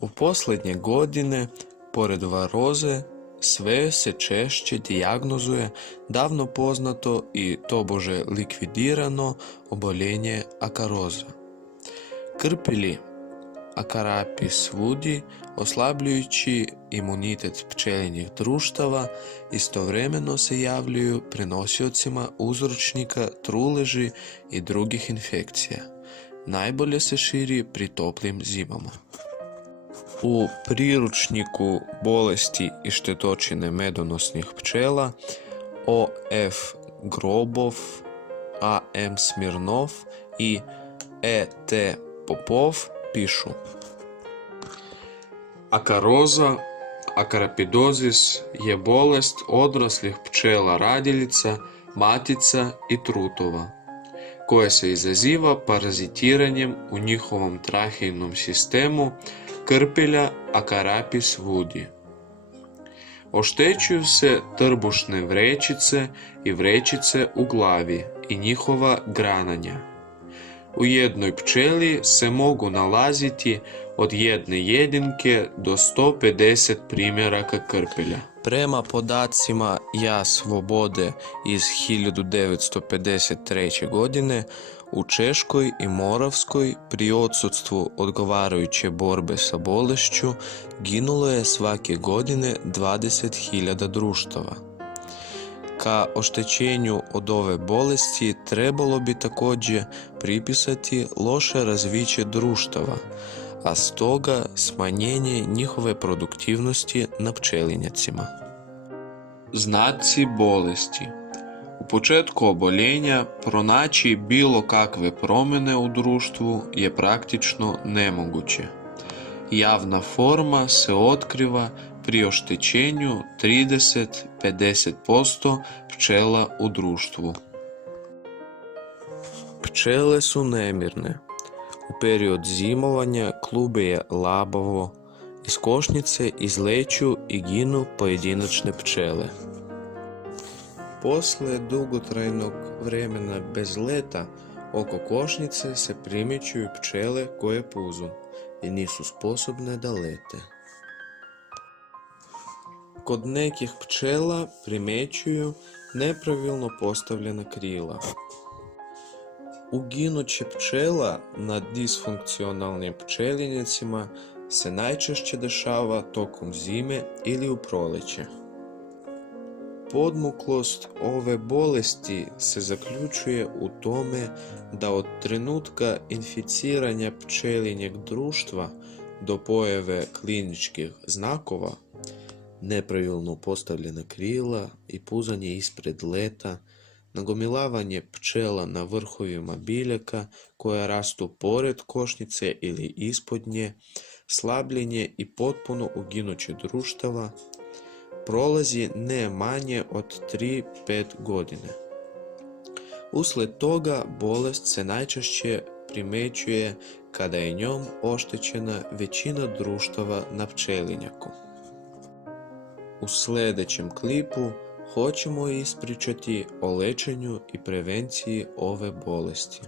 U posljednje godine, pored varoze, sve se češće dijagnozuje davno poznato i tobože likvidirano oboljenje akaroza. Krpili Acarapis woodi, oslabljujući imunitet pčelinjih društava, istovremeno se javljaju prenosiocima uzročnika truleži i drugih infekcija. Najbolje se širi pri toplim zimama. U priručniku bolesti i štetočine medonosnih pčela O.F. Grobov, A.M. Smirnov i E.T. Popov pišu: Akaroza, acarapidozis je bolest odraslih pčela radilica, matica i trutova, koja se izaziva parazitiranjem u njihovom trahejnom sistemu krpelja Acarapis woodi. Oštećuju se trbušne vrećice i vrećice u glavi i njihova grananja. U jednoj pčeli se mogu nalaziti od jedne jedinke do 150 primjeraka krpelja. Prema podacima Ja Svobode iz 1953. godine, u Češkoj i Moravskoj pri odsustvu odgovarajuće borbe sa bolešću ginulo je svake godine 20.000 društava. Ka oštećenju od ove bolesti trebalo bi također pripisati loše razviće društava, a stoga smanjenje njihove produktivnosti na pčelinjacima. Znaci bolesti. U početku oboljenja pronaći bilo kakve promjene u društvu je praktično nemoguće. Javna forma se otkriva pri oštećenju 30-50% pčela u društvu. Pčele su nemirne. U period zimovanja klube je labavo, iz košnice izleću i ginu pojedinačne pčele. Posle dugotrajnog vremena bez leta, oko košnice se primjećuju pčele koje puzu i nisu sposobne da lete. Kod nekih pčela primjećuju nepravilno postavljena krila. Uginuće pčela na disfunkcionalnim pčelinjacima se najčešće dešava tokom zime ili u proleće. Podmuklost ove bolesti se zaključuje u tome da od trenutka inficiranja pčelinjeg društva do pojave kliničkih znakova, nepravilno postavljena krila i puzanje ispred leta, nagomilavanje pčela na vrhovima biljaka koja rastu pored košnice ili ispod nje, slabljenje i potpuno uginuće društava, prolazi ne manje od 3-5 godine. Usled toga bolest se najčešće primećuje kada je njom oštećena većina društava na pčelinjaku. U sljedećem klipu hoćemo ispričati o lečenju i prevenciji ove bolesti.